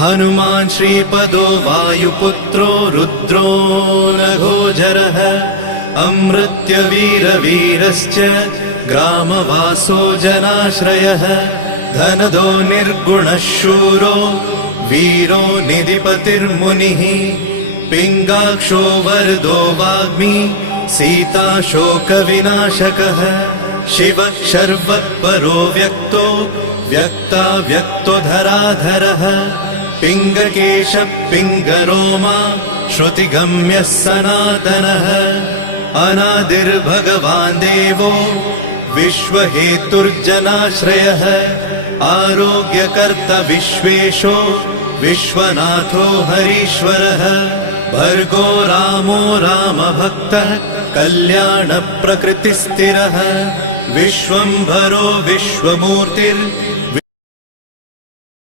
हनुमान् श्रीपदो वायुपुत्रो रुद्रो नघोजरः अमृत्यवीरवीरश्च ग्रामवासो जनाश्रयः धनदो निर्गुणः शूरो वीरो निधिपतिर्मुनिः पिङ्गाक्षो वरदो वाग्मी सीताशोकविनाशकः शिवः शर्वत्परो व्यक्तो व्यक्तो धराधरः पिङ्गकेशः पिङ्गरोमा श्रुतिगम्यः सनातनः अनादिर्भगवान् देवो विश्वहेतुर्जनाश्रयः आरोग्यकर्ता विश्वेशो विश्वनाथो हरीश्वरः भर्गो रामो रामभक्तः कल्याणप्रकृतिस्थिरः विश्वम्भरो विश्वमूर्तिर्विश्वरूपो